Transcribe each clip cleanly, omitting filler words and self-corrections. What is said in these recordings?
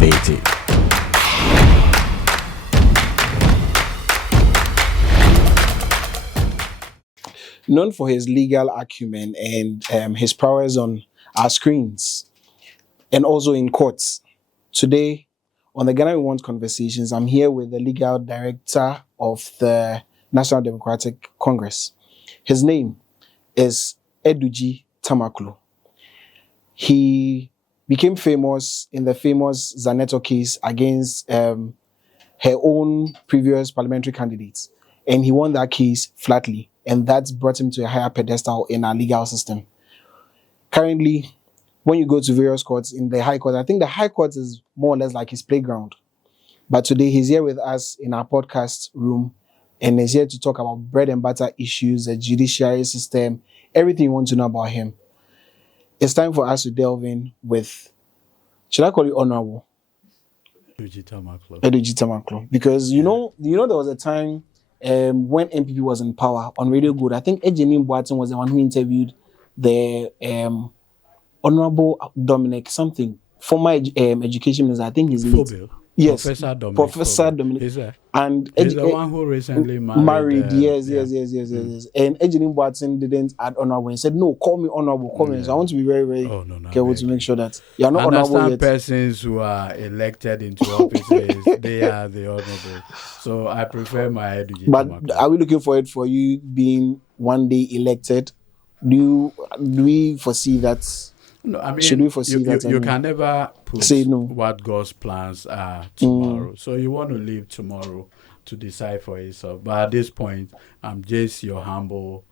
innovative. Known for his legal acumen and his prowess on our screens and also in courts. Today, on the Ghana We Want Conversations, I'm here with the legal director of the National Democratic Congress. His name is Edudzi Tameklo. He became famous in the famous Zaneto case against her own previous parliamentary candidates. And he won that case flatly. And that's brought him to a higher pedestal in our legal system. Currently, when you go to various courts in the High Court, I think the High Court is more or less like his playground. But today he's here with us in our podcast room and is here to talk about bread and butter issues, the judiciary system, everything you want to know about him. It's time for us to delve in with, should I call you Honorable? Edudzi Tameklo. Edudzi Tameklo. Because you know there was a time when MPP was in power on Radio Good. I think Ejimi Boateng was the one who interviewed the Honorable Dominic something, former education minister. I think he's late. Yes, Professor Dominic. He's the one who recently married. Yes. And Ejimi Boateng didn't add Honorable. He said, "No, call me Honorable. Call me." So I want to be very, very careful to make sure that you are not Honorable yet. Persons who are elected into offices, they are the Honorable. So I prefer my Edudzi. But are we looking forward for you being one day elected? Do we foresee that? No, I mean, should we foresee that? You can never say no. What God's plans are tomorrow. So you want to live tomorrow to decide for yourself. But at this point, I'm just your humble,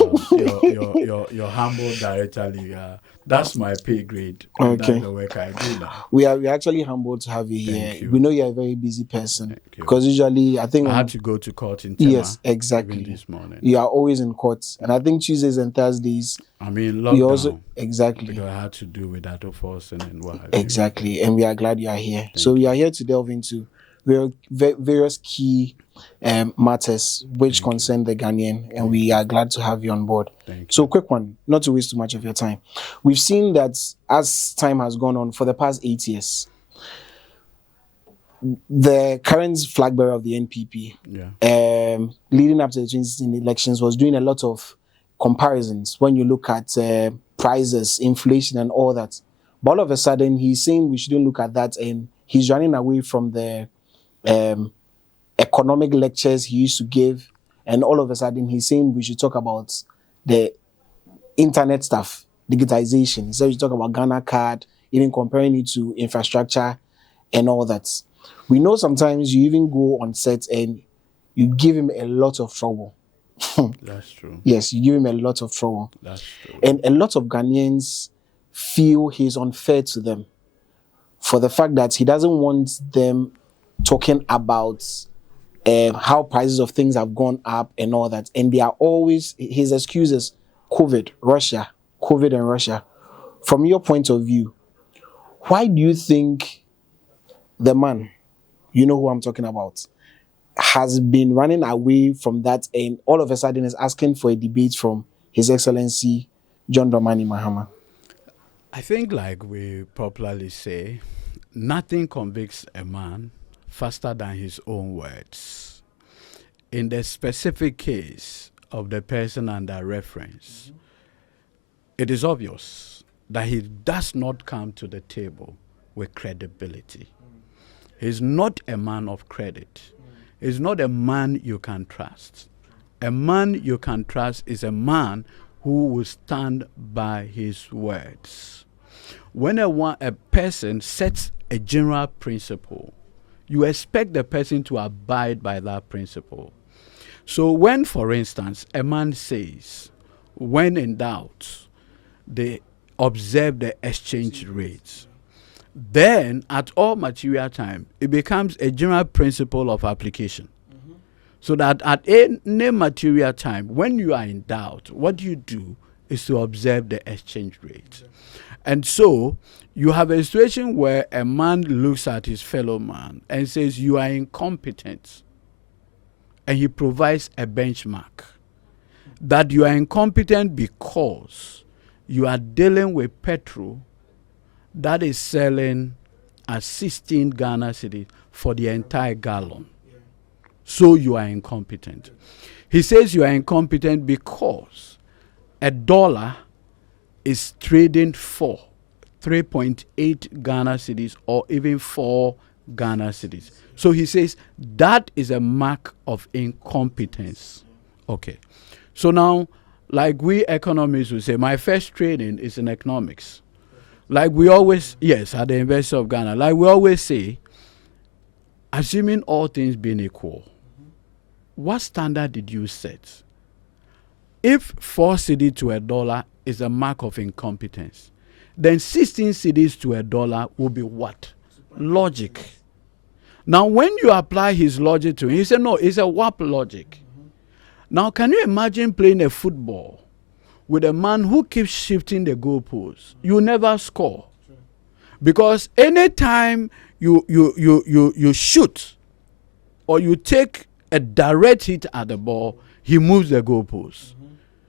your humble director leader. That's my pay grade. Okay. That's the work I do now. We're actually humbled to have you here. We know you're a very busy person because usually I think I had to go to court in Tema. Yes, exactly. This morning. You are always in court, and I think Tuesdays and Thursdays. I mean, lockdown. You also exactly because I had to do with that enforcement and what have exactly, and we are glad you are here. We are here to delve into various key matters which concern the Ghanaian, and we are glad to have you on board. So, quick one, not to waste too much of your time. We've seen that as time has gone on for the past 8 years, the current flag bearer of the NPP, leading up to the 2016 elections, was doing a lot of comparisons when you look at prices, inflation, and all that. But all of a sudden, he's saying we shouldn't look at that, and he's running away from the economic lectures he used to give, and all of a sudden he's saying we should talk about the internet stuff, digitization. So we should talk about Ghana card, even comparing it to infrastructure and all that. We know sometimes you even go on set and you give him a lot of trouble. That's true. Yes, you give him a lot of trouble. That's true. And a lot of Ghanaians feel he's unfair to them for the fact that he doesn't want them talking about how prices of things have gone up and all that. And they are always, his excuses, COVID and Russia. From your point of view, why do you think the man, you know who I'm talking about, has been running away from that and all of a sudden is asking for a debate from His Excellency John Mahama? I think, like we popularly say, nothing convicts a man faster than his own words. In the specific case of the person under reference, it is obvious that he does not come to the table with credibility. He's not a man of credit. He's not a man you can trust. A man you can trust is a man who will stand by his words. When a person sets a general principle, you expect the person to abide by that principle. So when, for instance, a man says, when in doubt, they observe the exchange rates, then at all material time, it becomes a general principle of application. So that at any material time, when you are in doubt, what you do is to observe the exchange rate. And so you have a situation where a man looks at his fellow man and says, you are incompetent. And he provides a benchmark that you are incompetent because you are dealing with petrol that is selling at 16 Ghana cedis for the entire gallon. So you are incompetent. He says you are incompetent because a dollar is trading for 3.8 Ghana cedis or even 4 Ghana cedis. So he says that is a mark of incompetence. Okay. So now, like we economists will say, my first training is in economics. Like we always, yes, at the University of Ghana, like we always say, assuming all things being equal, what standard did you set? If 4 cedis to a dollar is a mark of incompetence, then 16 cedis to a dollar will be what? Logic. Now, when you apply his logic to him, he said, no, it's a warp logic. Now, can you imagine playing a football with a man who keeps shifting the goalposts? You never score. Because anytime you shoot or you take a direct hit at the ball, he moves the goalposts.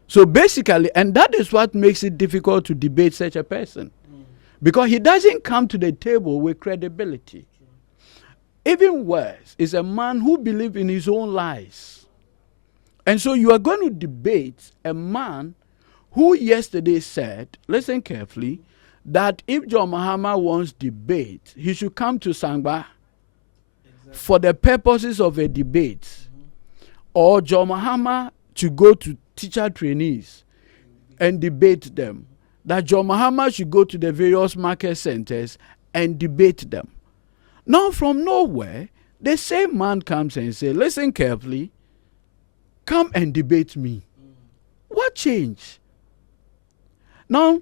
So basically, and that is what makes it difficult to debate such a person. Because he doesn't come to the table with credibility. Even worse is a man who believes in his own lies. And so you are going to debate a man who yesterday said, listen carefully, that if John Mahama wants debate, he should come to Sangba for the purposes of a debate. Or John Mahama to go to teacher trainees and debate them. That John Mahama should go to the various market centers and debate them. Now from nowhere, the same man comes and says, listen carefully, come and debate me. What changed? Now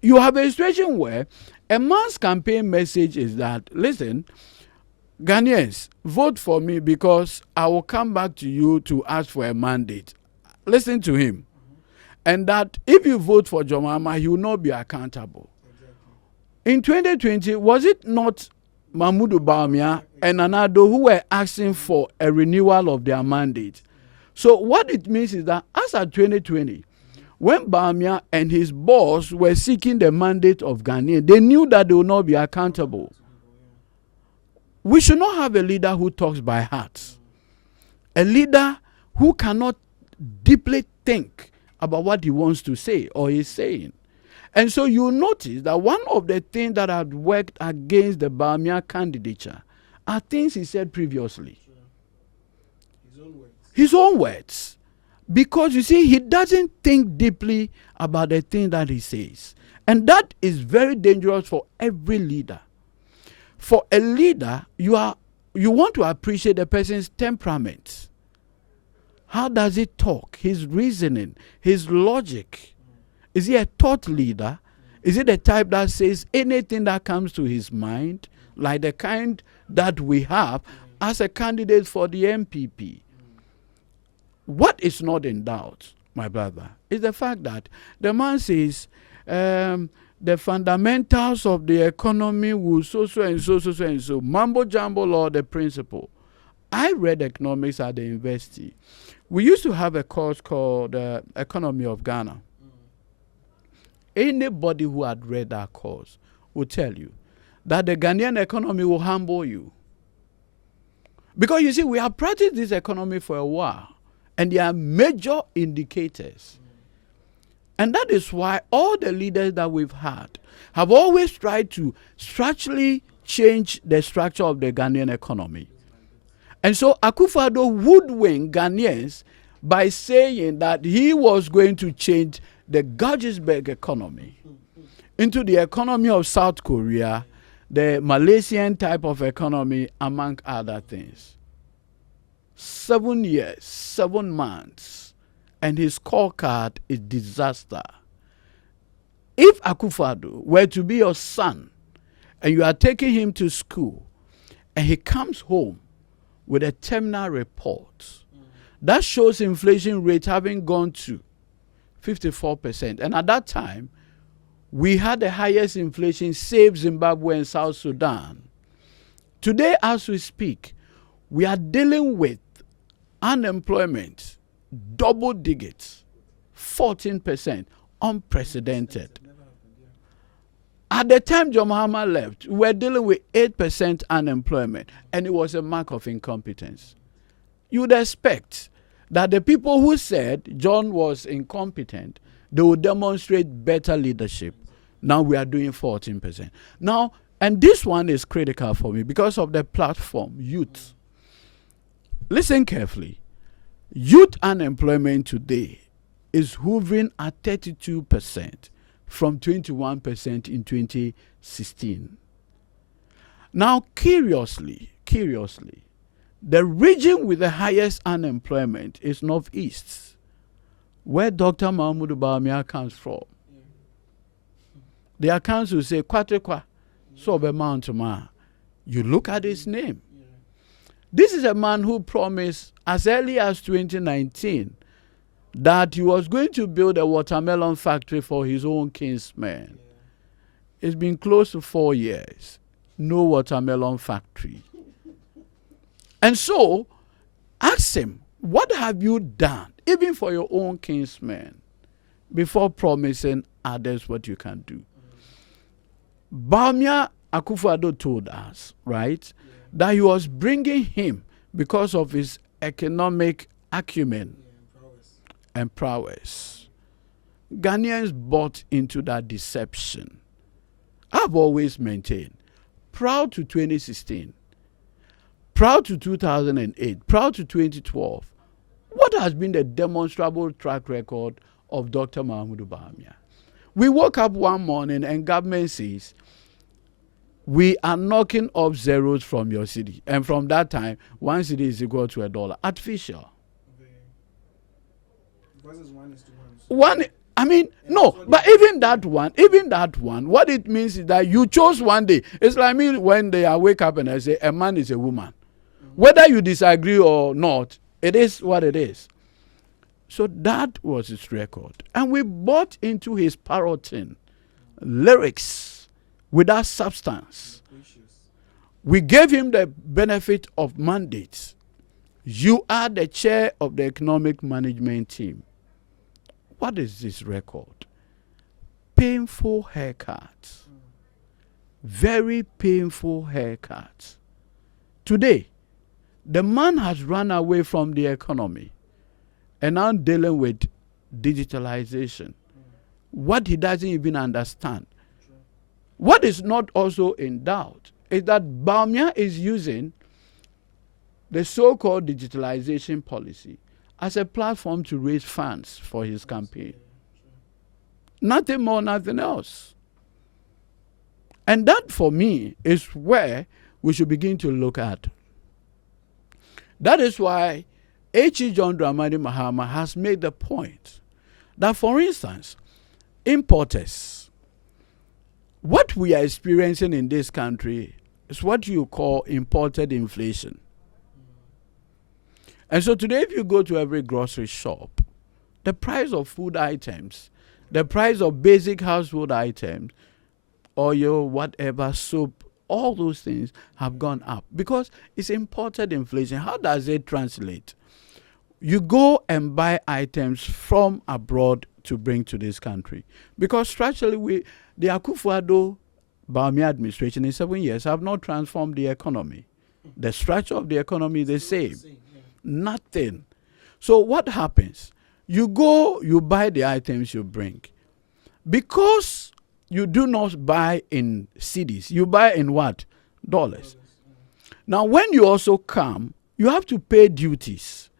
you have a situation where a man's campaign message is that, listen, Ghanaians, vote for me because I will come back to you to ask for a mandate. Listen to him. And that if you vote for John Mahama, he will not be accountable. In 2020, was it not Mahmoud Bawumia and Anado who were asking for a renewal of their mandate? So what it means is that as of 2020, when Bawumia and his boss were seeking the mandate of Ghanaians, they knew that they would not be accountable. We should not have a leader who talks by heart. A leader who cannot deeply think about what he wants to say or he's saying. And so you notice that one of the things that had worked against the Bawumia candidature are things he said previously. His own words. Because you see, he doesn't think deeply about the thing that he says. And that is very dangerous for every leader. For a leader, you want to appreciate the person's temperament. How does he talk? His reasoning, his logic. Is he a thought leader? Is he the type that says anything that comes to his mind, like the kind that we have as a candidate for the MPP? What is not in doubt, my brother, is the fact that the man says the fundamentals of the economy will so and so, mambo jumbo law, the principle. I read economics at the university. We used to have a course called Economy of Ghana. Anybody who had read that course will tell you that the Ghanaian economy will humble you. Because you see, we have practiced this economy for a while, and there are major indicators. And that is why all the leaders that we've had have always tried to structurally change the structure of the Ghanaian economy. And so Akufo-Addo woodwinked Ghanaians by saying that he was going to change the Georgesburg economy into the economy of South Korea, the Malaysian type of economy, among other things. 7 years, 7 months, and his scorecard is disaster. If Akufo-Addo were to be your son, and you are taking him to school, and he comes home with a terminal report that shows inflation rate having gone to 54%. And at that time, we had the highest inflation save Zimbabwe and South Sudan. Today, as we speak, we are dealing with unemployment, double digits, 14%, unprecedented. At the time John Mahama left, we were dealing with 8% unemployment, and it was a mark of incompetence. You would expect that the people who said John was incompetent, they would demonstrate better leadership. Now we are doing 14%. Now, and this one is critical for me because of the platform, youth. Listen carefully. Youth unemployment today is hovering at 32% from 21% in 2016. Now, curiously, the region with the highest unemployment is Northeast, where Dr. Mahmoud Bawumia comes from. The accounts will say, Kwatekwa, Sobe Mountuma. You look at his name. This is a man who promised as early as 2019 that he was going to build a watermelon factory for his own kinsmen. It's been close to 4 years. No watermelon factory. And so, ask him, what have you done, even for your own kinsmen, before promising others what you can do? Bawumia Akufo-Addo told us, right, that he was bringing him because of his economic acumen and prowess. Ghanaians bought into that deception. I've always maintained, proud to 2016, proud to 2008, proud to 2012, what has been the demonstrable track record of Dr. Mahmoud Bawumia? We woke up one morning and government says, we are knocking up zeros from your city. And from that time, 1 cedi is equal to $1. Artificial. Because it's 1:1. One, I mean, no, but even that one, what it means is that you chose one day. It's like me when I wake up and I say, a man is a woman. Whether you disagree or not, it is what it is. So that was his record. And we bought into his parroting lyrics without substance. We gave him the benefit of mandates. You are the chair of the economic management team. What is this record? Painful haircuts. Very painful haircuts. Today, the man has run away from the economy and now dealing with digitalization. What he doesn't even understand. What is not also in doubt is that Bawumia is using the so-called digitalization policy as a platform to raise funds for his campaign. Nothing more, nothing else. And that, for me, is where we should begin to look at. That is why H.E. John Dramani Mahama has made the point that, for instance, importers, what we are experiencing in this country is what you call imported inflation. And so today, if you go to every grocery shop, the price of food items, the price of basic household items, oil, whatever, soap, all those things have gone up because it's imported inflation. How does it translate? You go and buy items from abroad to bring to this country. Because structurally, the Akufo-Addo Bawumia administration in 7 years have not transformed the economy. The structure of the economy is the same. Nothing. So what happens? You go, you buy the items you bring. Because you do not buy in cedis, you buy in what? Dollars. Now, when you also come, you have to pay duties.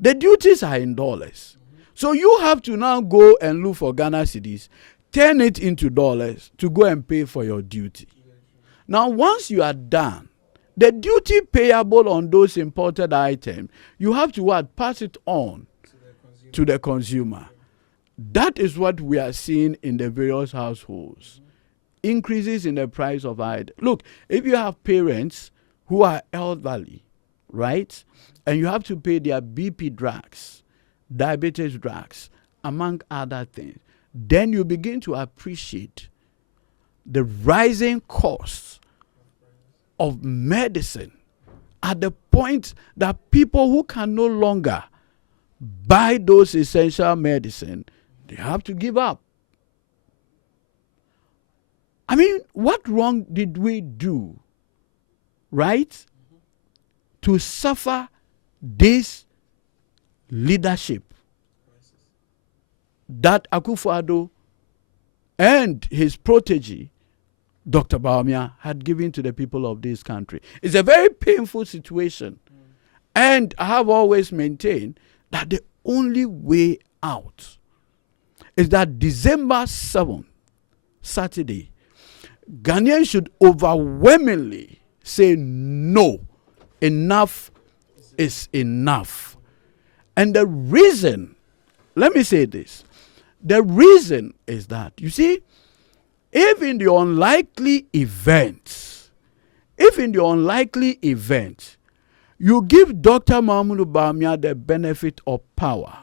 The duties are in dollars. So you have to now go and look for Ghana cedis, turn it into dollars to go and pay for your duty. Now, once you are done, the duty payable on those imported items, you have to what? Pass it on to the consumer. That is what we are seeing in the various households. Increases in the price of items. Look, if you have parents who are elderly, right, and you have to pay their BP drugs, diabetes drugs, among other things, then you begin to appreciate the rising costs of medicine at the point that people who can no longer buy those essential medicine, they have to give up. I mean, what wrong did we do, right, to suffer this leadership that Akufo-Addo and his protege, Dr. Bawumia, had given to the people of this country? It's a very painful situation. And I have always maintained that the only way out is that December 7th, Saturday, Ghanaians should overwhelmingly say no. Enough is enough. And the reason, let me say this, the reason is that, you see, if in the unlikely event, you give Dr. Mahmoud Bawumia the benefit of power,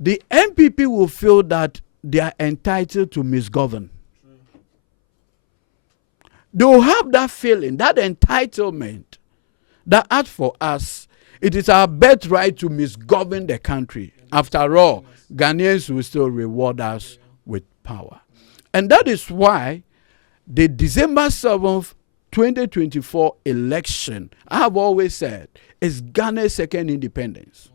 the MPP will feel that they are entitled to misgovern. They will have that feeling, that entitlement, that as for us, it is our birthright to misgovern the country. After all, Ghanaians will still reward us with power. And that is why the December 7th, 2024 election, I have always said, is Ghana's second independence.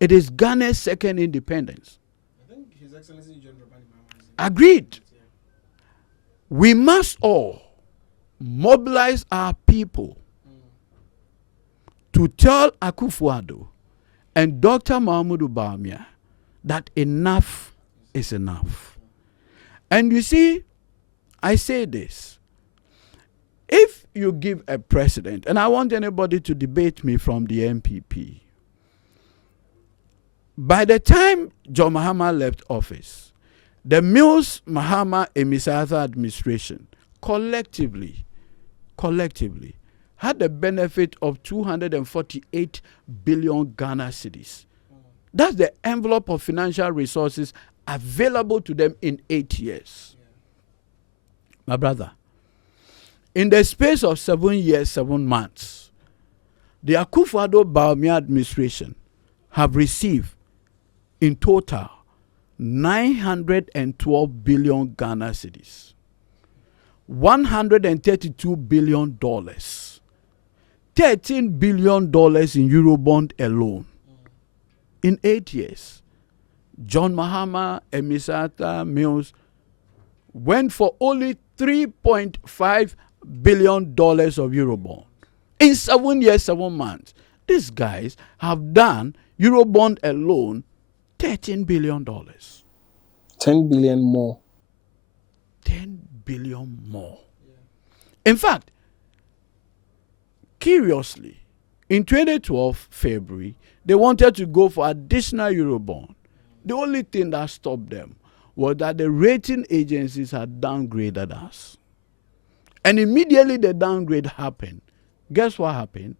It is Ghana's second independence. I think His Excellency John Mahama. Agreed. We must all mobilize our people to tell Akufo-Addo and Dr. Mahmoud Bawumia that enough is enough. And you see, I say this, if you give a president, and I want anybody to debate me from the MPP, by the time John Mahama left office, the Mills Mahama Emisatha administration collectively had the benefit of 248 billion Ghana cedis. That's the envelope of financial resources available to them in 8 years. My brother, in the space of 7 years, 7 months, the Akufo-Addo Bawumia administration have received in total 912 billion Ghana cedis, $132 billion, $13 billion in Eurobond alone. In 8 years, John Mahama, Emisatha, Mills went for only $3.5 billion of Eurobond. In 7 years, 7 months, these guys have done Eurobond alone $13 billion. 10 billion more. 10 billion more. In fact, curiously, in 2012, February, they wanted to go for additional Eurobond. The only thing that stopped them was that the rating agencies had downgraded us. And immediately the downgrade happened. Guess what happened?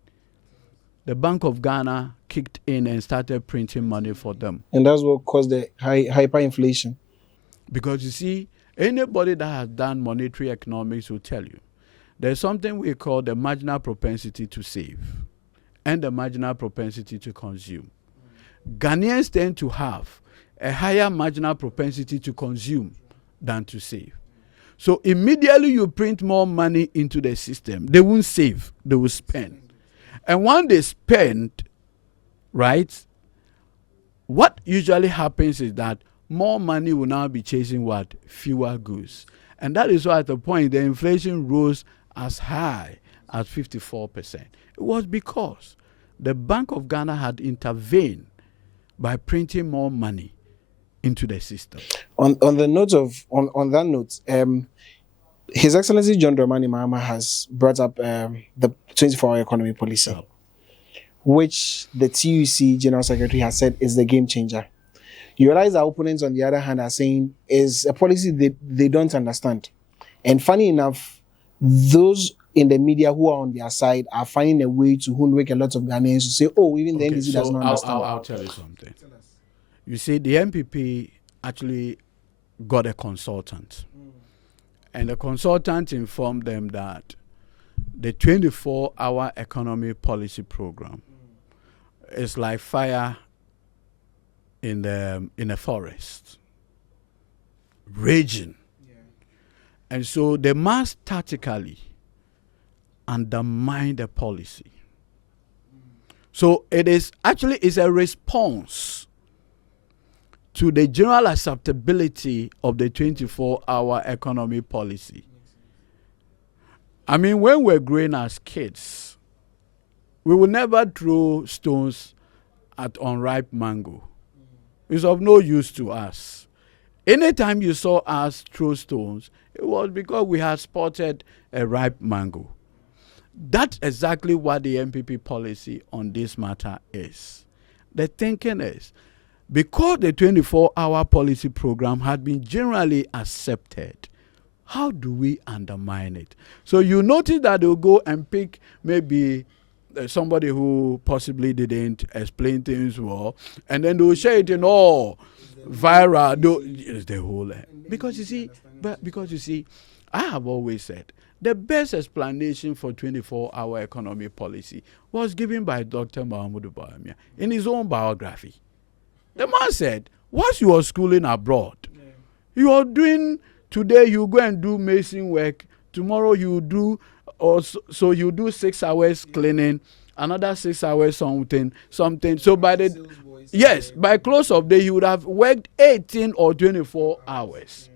The Bank of Ghana kicked in and started printing money for them. And that's what caused the hyperinflation. Because you see, anybody that has done monetary economics will tell you there's something we call the marginal propensity to save and the marginal propensity to consume. Ghanaians tend to have a higher marginal propensity to consume than to save. So immediately you print more money into the system, they won't save, they will spend. And when they spend, right, what usually happens is that more money will now be chasing what? Fewer goods. And that is why at the point the inflation rose as high as 54%. It was because the Bank of Ghana had intervened by printing more money into the system. On that note, His Excellency John Mahama has brought up the 24-hour economy policy, which the TUC General Secretary has said is the game changer. You realize our opponents, on the other hand, are saying is a policy they don't understand. And funny enough, those in the media who are on their side are finding a way to hoodwink a lot of Ghanaians to say, oh, even the NDC does not understand. I'll tell you something. You see, the MPP actually got a consultant. And the consultant informed them that the 24-hour economy policy program is like fire in a forest. raging. And so they must tactically undermine the policy. So it is actually is a response to the general acceptability of the 24-hour economy policy. I mean, when we're growing as kids, we will never throw stones at unripe mango. It's of no use to us. Anytime you saw us throw stones, it was because we had spotted a ripe mango. That's exactly what the MPP policy on this matter is. The thinking is, because the 24-hour policy program had been generally accepted, how do we undermine it? So you notice that they'll go and pick maybe somebody who possibly didn't explain things well, and then they'll share it in all viral. The whole because you see, I have always said the best explanation for 24-hour economy policy was given by Dr. Mahama in his own biography. The man said, once you are schooling abroad, you are doing, today you go and do mason work, tomorrow you do, so you do 6 hours cleaning, another 6 hours something. So by by close of day, you would have worked 18 or 24 hours.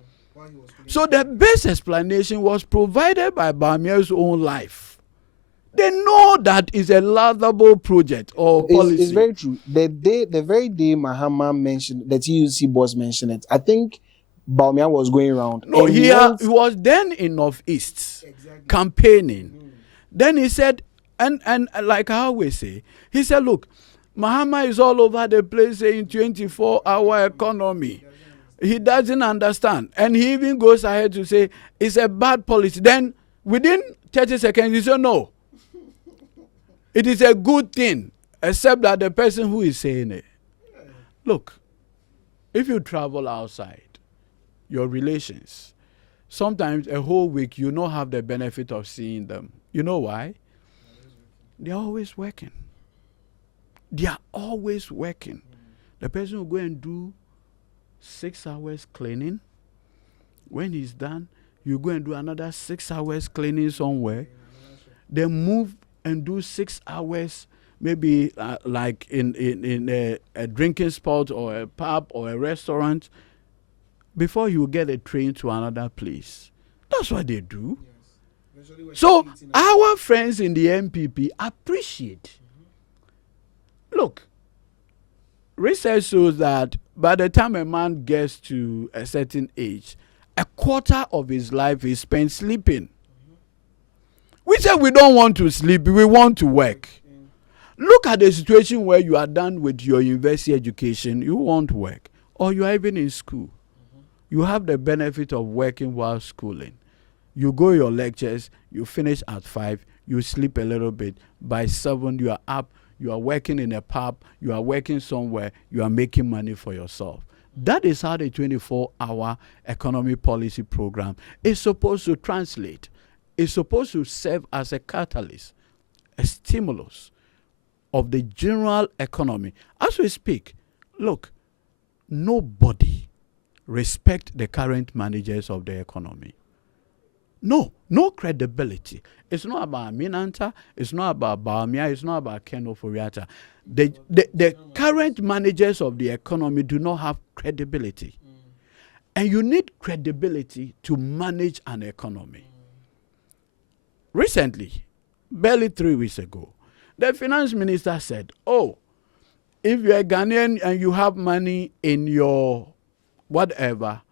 So the best explanation was provided by Bamia's own life. They know that is a laughable project or policy. It's very true. The very day Mahama mentioned, the TUC boss mentioned it, I think Bawumia was going around. No, he was then in Northeast campaigning. Then he said, and like I always say, he said, look, Mahama is all over the place saying 24-hour economy. He doesn't understand. And he even goes ahead to say it's a bad policy. Then within 30 seconds, he said, no. It is a good thing, except that the person who is saying it. Look, if you travel outside, your relations, sometimes a whole week you don't have the benefit of seeing them. You know why? They're always working. They are always working. The person will go and do 6 hours cleaning. When he's done, you go and do another 6 hours cleaning somewhere. Then move and do 6 hours, maybe like in a drinking spot or a pub or a restaurant, before you get a train to another place. That's what they do. Yes. So our friends in the MPP appreciate. Look, research shows that by the time a man gets to a certain age, a quarter of his life is spent sleeping. We say we don't want to sleep, we want to work. Look at the situation where you are done with your university education, you won't work, or you are even in school. You have the benefit of working while schooling. You go your lectures, you finish at 5, you sleep a little bit. By 7, you are up, you are working in a pub, you are working somewhere, you are making money for yourself. That is how the 24-hour economy policy program is supposed to translate. It's supposed to serve as a catalyst, a stimulus of the general economy. As we speak, look, nobody respect the current managers of the economy. No credibility. It's not about Aminanta, it's not about Bawumia, it's not about Ken Oforiatta. The current managers of the economy do not have credibility. And you need credibility to manage an economy. Recently, barely 3 weeks ago, the finance minister said, if you're a Ghanaian and you have money in your whatever,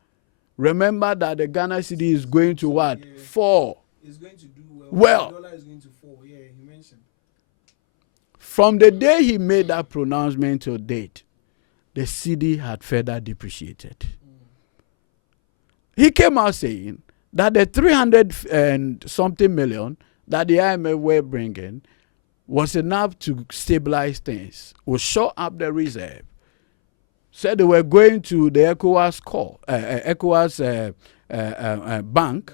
remember that the Ghana cedi is going to what? Fall. It's going to do well. The dollar is going to fall. Yeah, he mentioned. From the day he made that pronouncement to date, the cedi had further depreciated. He came out saying that the 300 and something million that the IMF were bringing was enough to stabilize things, will shore up the reserve. Said they were going to the ECOWAS bank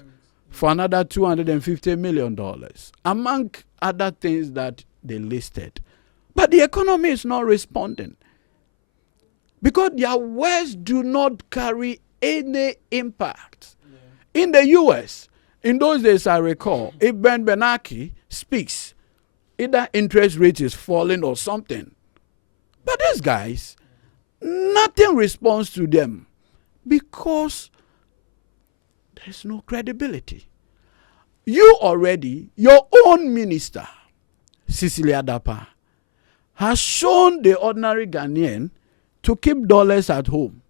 for another $250 million, among other things that they listed. But the economy is not responding because their words do not carry any impact. In the US, in those days I recall, if Ben Bernanke speaks, either interest rate is falling or something. But these guys, nothing responds to them because there's no credibility. You already, your own minister, Cecilia Dapa, has shown the ordinary Ghanaian to keep dollars at home,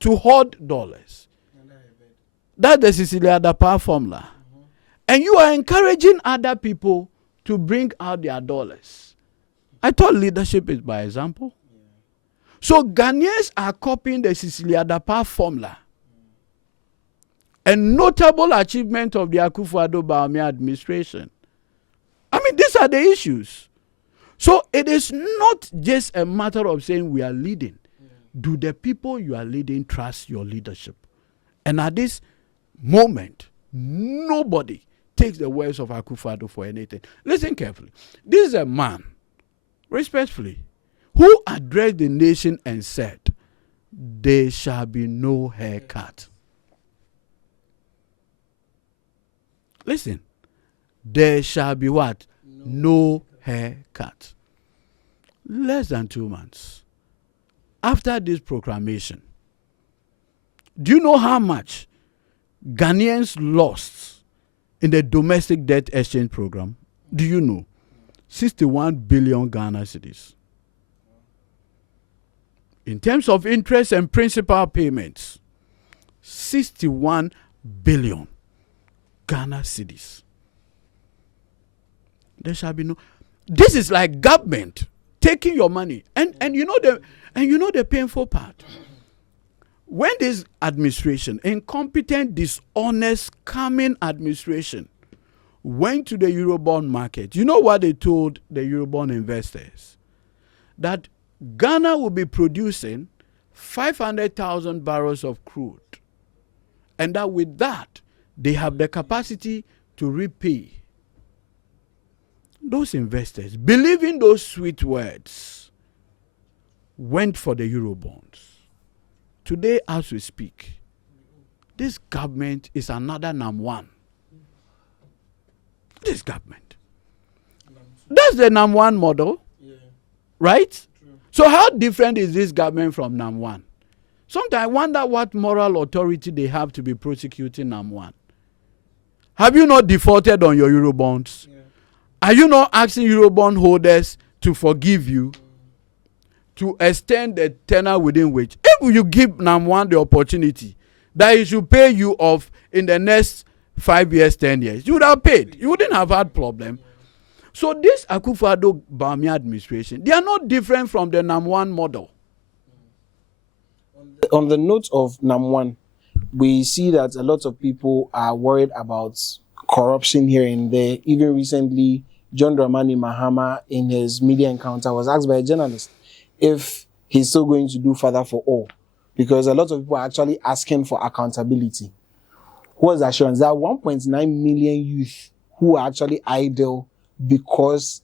to hoard dollars. That's the Cecilia Dapa formula. And you are encouraging other people to bring out their dollars. I thought leadership is by example. So Ghanaians are copying the Cecilia Dapa formula. A notable achievement of the Akufo-Addo Bawumia administration. I mean, these are the issues. So it is not just a matter of saying we are leading. Do the people you are leading trust your leadership? And at this moment, nobody takes the words of Akufo-Addo for anything. Listen carefully. This is a man, respectfully, who addressed the nation and said, there shall be no haircut. Listen, there shall be what? No haircut. Less than 2 months after this proclamation, do you know how much Ghanaians lost in the domestic debt exchange program? Do you know? 61 billion Ghana cedis. In terms of interest and principal payments, 61 billion Ghana cedis. There shall be no. This is like government taking your money, and you know the painful part. When this administration, incompetent, dishonest, scamming administration, went to the Eurobond market, you know what they told the Eurobond investors? That Ghana will be producing 500,000 barrels of crude, and that with that they have the capacity to repay. Those investors, believing those sweet words, went for the Eurobonds. Today, as we speak, this government is another NAM1. This government. That's the NAM1 model, right? True. So how different is this government from NAM1? Sometimes I wonder what moral authority they have to be prosecuting NAM1. Have you not defaulted on your Eurobonds? Yeah. Are you not asking Eurobond holders to forgive you, to extend the tenor within which, if you give NAM1 the opportunity that he should pay you off in the next 5 years, 10 years, you would have paid. You wouldn't have had problem. So this Akufo-Addo Bawumia administration, they are not different from the NAM1 model. On the note of NAM1, we see that a lot of people are worried about corruption here and there. Even recently, John Mahama, in his media encounter, was asked by a journalist if he's still going to do Father for All, because a lot of people are actually asking for accountability. What's the assurance? There are 1.9 million youth who are actually idle because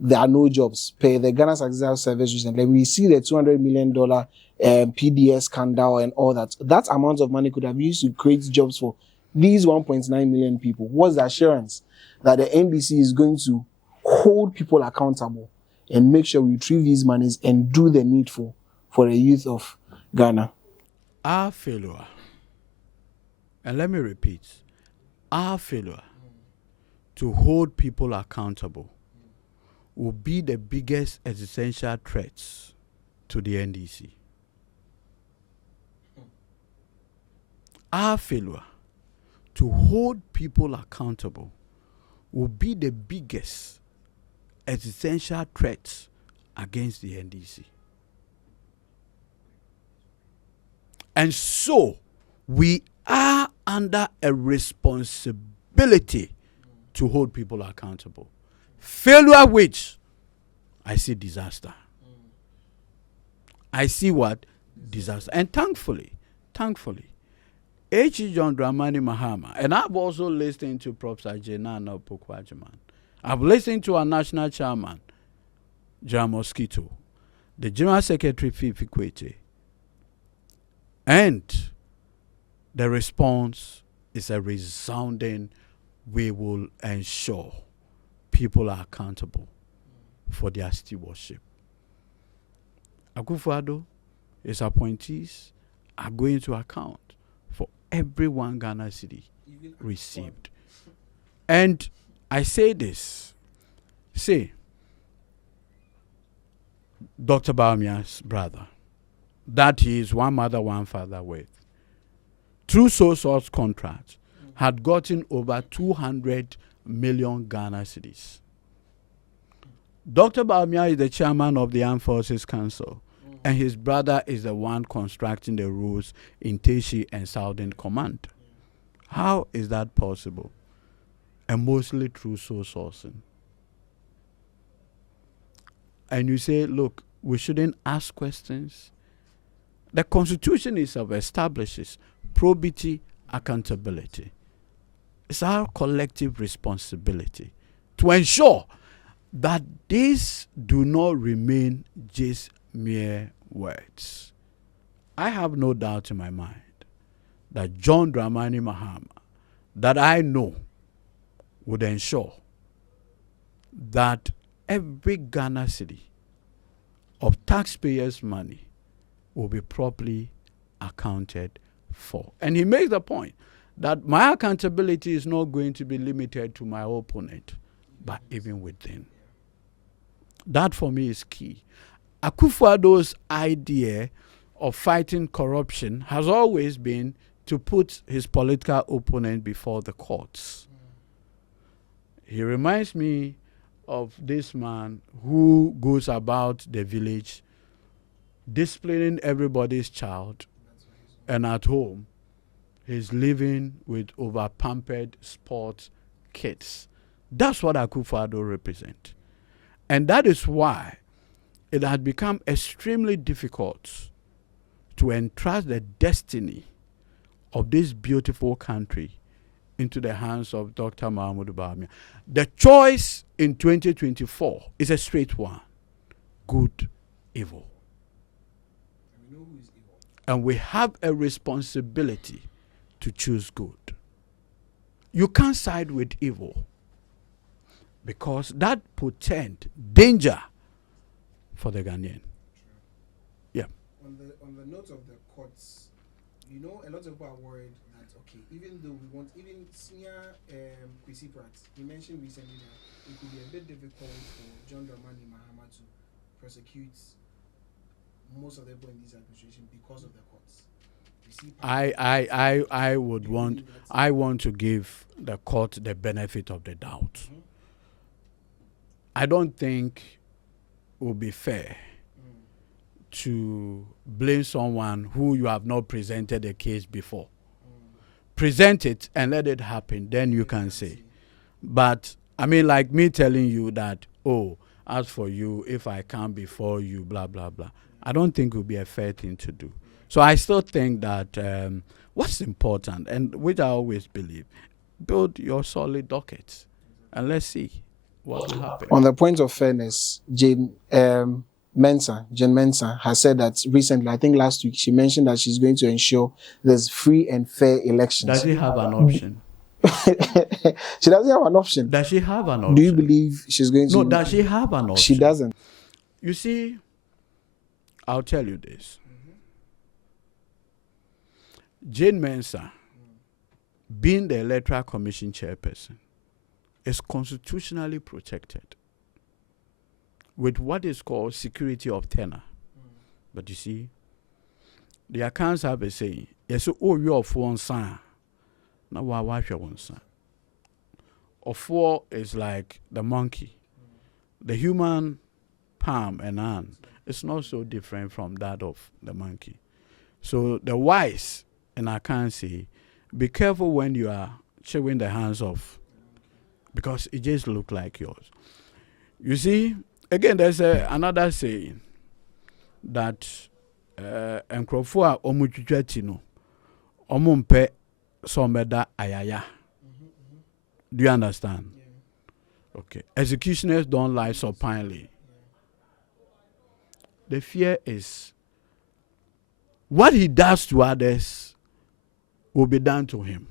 there are no jobs. Per the Ghana Statistical Service recently, we see the $200 million PDS scandal and all that. That amount of money could have used to create jobs for these 1.9 million people. What's the assurance that the NDC is going to hold people accountable and make sure we retrieve these monies and do the needful for the youth of Ghana? Our failure, and let me repeat, our failure to hold people accountable will be the biggest existential threats to the NDC. Our failure to hold people accountable will be the biggest existential threats against the NDC. And so, we are under a responsibility to hold people accountable. Failure which, I see disaster. I see what? Disaster. And thankfully, H. John Dramani Mahama, and I've also listened to Professor Jenana Pokwajiman. I've listened to our national chairman, John Mosquito, the General Secretary, Fifi Kwete, and the response is a resounding, we will ensure people are accountable for their stewardship. Akufo-Addo, his appointees are going to account for every one Ghana cedi received. And I say this, say, Dr. Bawumia's brother, that he is one mother, one father with, through sole source contracts, had gotten over 200 million Ghana cedis. Dr. Bawumia is the chairman of the Armed Forces Council, and his brother is the one constructing the roads in Teshi and Southern Command. How is that possible? And mostly through sole sourcing. And you say, look, we shouldn't ask questions. The Constitution itself establishes probity, accountability. It's our collective responsibility to ensure that these do not remain just mere words. I have no doubt in my mind that John Dramani Mahama, that I know, would ensure that every Ghana cedi of taxpayers' money will be properly accounted for. And he makes the point that my accountability is not going to be limited to my opponent, but even within. That for me is key. Akufo-Addo's idea of fighting corruption has always been to put his political opponent before the courts. He reminds me of this man who goes about the village disciplining everybody's child, and at home he's living with over-pampered sports kids. That's what Akufo-Addo represents. And that is why it has become extremely difficult to entrust the destiny of this beautiful country into the hands of Dr. Mahmoud Bawumia. The choice in 2024 is a straight one: good, evil. And we have a responsibility to choose good. You can't side with evil, because that portends danger for the Ghanaian. Yeah. On the note of the courts, you know, a lot of people are worried that, okay, even though we want, even senior Kwesi Pratt, he mentioned recently that it could be a bit difficult for John Dramani Mahama to prosecute most of the people in this administration because of the courts. I want to give the court the benefit of the doubt. Mm-hmm. I don't think it would be fair to blame someone who you have not presented a case before. Present it and let it happen, then you can say. But I mean, like me telling you that, oh, as for you, if I come before you, blah, blah, blah. I don't think it would be a fair thing to do. So I still think that what's important, and which I always believe, build your solid dockets and let's see what will happen. On the point of fairness, Jane Mensah has said that recently, I think last week, she mentioned that she's going to ensure there's free and fair elections. Does she have an option? She doesn't have an option. Does she have an option? Do you believe she's going to? No, does she have an option? She doesn't. You see, I'll tell you this. Jane Mensah, being the Electoral Commission chairperson, is constitutionally protected with what is called security of tenure. But you see, the accounts have a saying, yes, oh, you of one son. Now, why one son? Of four is like the monkey. The human palm and hand is not so different from that of the monkey. So the wise, and I can't say, be careful when you are showing the hands of, because it just looks like yours. You see, again, there's another saying that enkrofo a omutwetwati no omumpe someda ayaya. Do you understand? Yeah. Okay. Executioners don't lie supinely. Yeah. The fear is what he does to others will be done to him.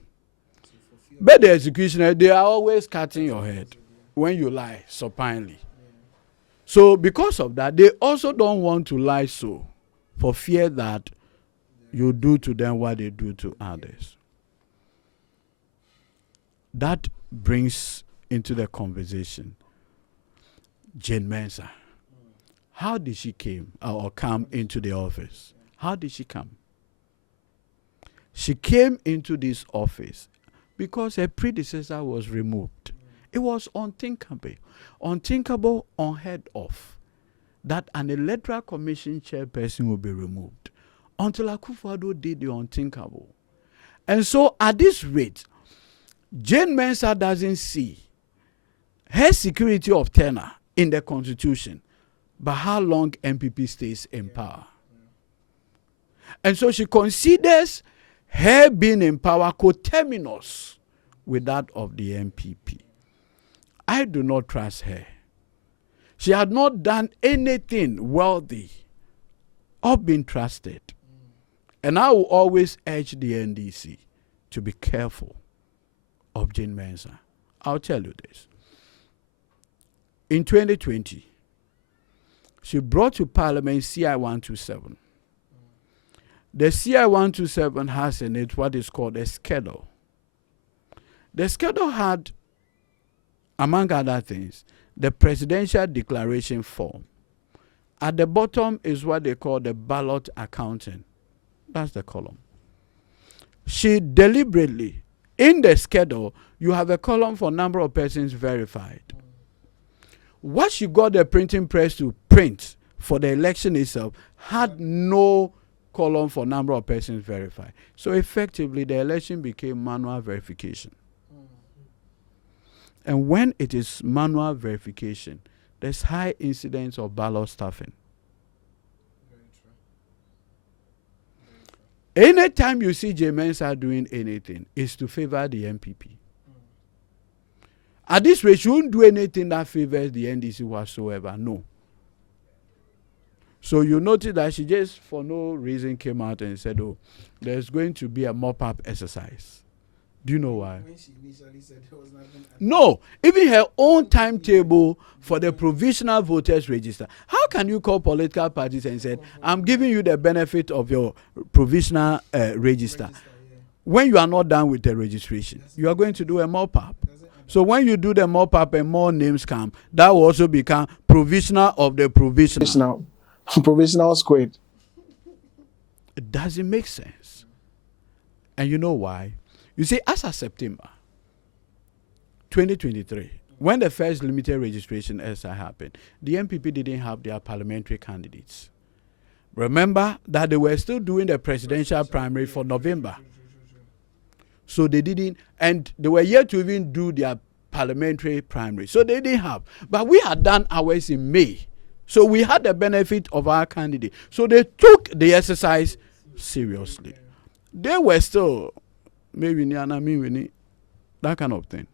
But the executioner, they are always cutting your head when you lie supinely. So because of that, they also don't want to lie so, for fear that you do to them what they do to others. That brings into the conversation Jane Mensah. How did she come into the office? How did she come? She came into this office because her predecessor was removed. It was unthinkable, unheard of, that an electoral commission chairperson will be removed, until Akufo-Addo did the unthinkable. And so at this rate, Jane Mensah doesn't see her security of tenure in the constitution, but how long MPP stays in power. And so she considers her being in power coterminous with that of the MPP. I do not trust her. She had not done anything worthy of being trusted. And I will always urge the NDC to be careful of Jane Mensah. I'll tell you this. In 2020, she brought to Parliament CI 127. The CI 127 has in it what is called a schedule. The schedule had, among other things, the presidential declaration form. At the bottom is what they call the ballot accounting. That's the column. She deliberately, in the schedule, you have a column for number of persons verified. What she got the printing press to print for the election itself had no column for number of persons verified. So effectively, the election became manual verification. And when it is manual verification, there's high incidence of ballot stuffing. Anytime you see Jane Mensah doing anything, it's to favor the MPP. At this rate, she won't do anything that favors the NDC whatsoever. No. So you notice that she just, for no reason, came out and said, oh, there's going to be a mop-up exercise. Do you know why? When she initially said there was nothing. No. Even her own timetable for the provisional voters register. How can you call political parties and say, I'm giving you the benefit of your provisional register when you are not done with the registration? You are going to do a mop-up. So when you do the mop-up and more names come, that will also become provisional of the provisional. Provisional squared. It doesn't make sense. And you know why? You see, as of September 2023, when the first limited registration exercise happened, the MPP didn't have their parliamentary candidates. Remember that they were still doing the presidential primary for November. So they didn't, and they were yet to even do their parliamentary primary. So they didn't have. But we had done ours in May. So we had the benefit of our candidate. So they took the exercise seriously. They were still, maybe that kind of thing.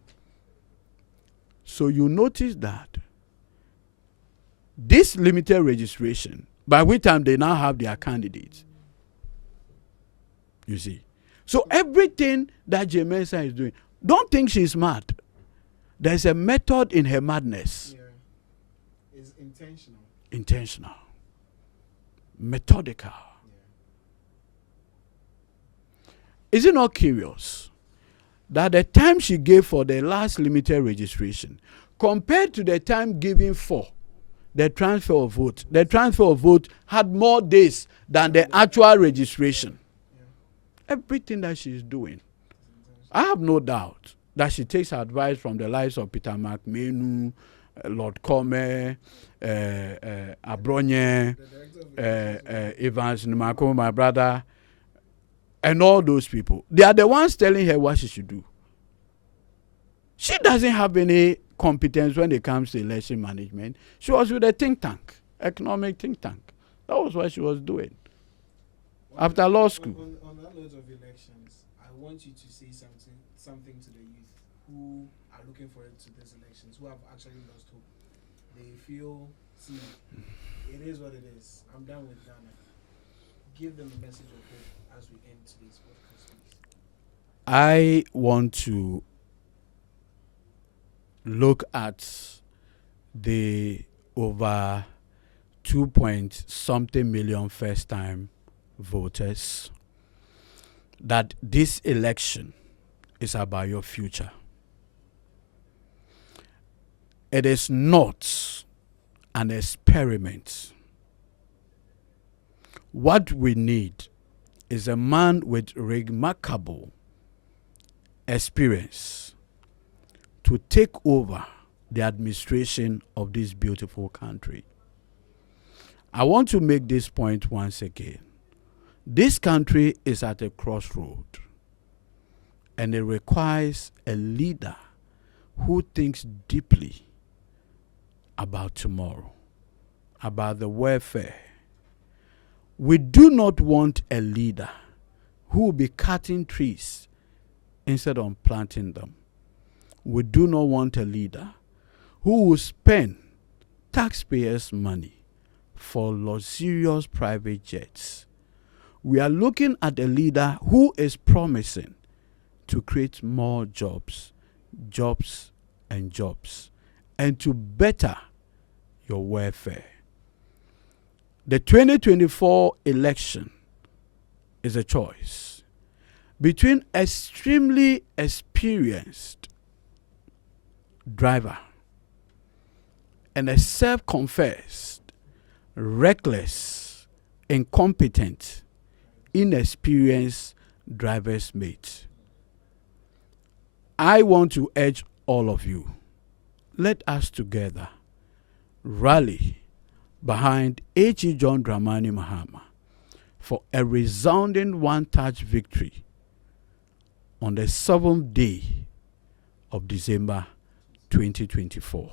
So you notice that this limited registration, by which time they now have their candidates, you see. So everything that Jane Mensah is doing, don't think she's mad. There's a method in her madness. Yeah. It's intentional. Intentional. Methodical. Yeah. Is it not curious that the time she gave for the last limited registration compared to the time given for the transfer of vote had more days than the actual registration? Everything that she's doing, I have no doubt that she takes advice from the likes of Peter McMahon, Lord Come, Abronye, Evans Numako, my brother, and all those people. They are the ones telling her what she should do. She doesn't have any competence when it comes to election management. She was with a think tank, economic think tank. That was what she was doing after law school. On that note of elections, I want you to say something to the youth who are looking forward to these elections, who have actually lost hope. They feel, see, it is what it is. I'm done with Ghana. Give them a message of hope as we end today's podcast, please. I want to look at the over 2 point something million first time voters, that this election is about your future. It is not an experiment. What we need is a man with remarkable experience to take over the administration of this beautiful country. I want to make this point once again. This country is at a crossroad, and it requires a leader who thinks deeply about tomorrow, about the welfare. We do not want a leader who will be cutting trees instead of planting them. We do not want a leader who will spend taxpayers' money for luxurious private jets. We are looking at a leader who is promising to create more jobs, and to better your welfare. The 2024 election is a choice between extremely experienced driver and a self-confessed, reckless, incompetent, inexperienced driver's mate. I want to urge all of you, let us together rally behind H.E. John Dramani Mahama for a resounding one-touch victory on the 7th day of December 2024.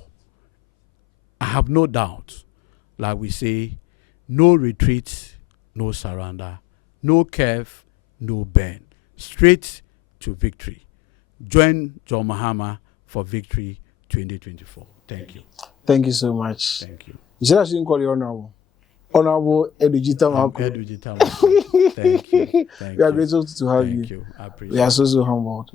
I have no doubt, like we say, no retreat, no surrender, no curve, no bend, straight to victory. Join John Mahama for victory 2024. Thank you. Thank you so much. Thank you. You should actually call you Honorable. Honorable Edudzi Tameklo. Edudzi Tameklo. Thank you. We are grateful to have you. Thank you. I appreciate it. We are so humbled.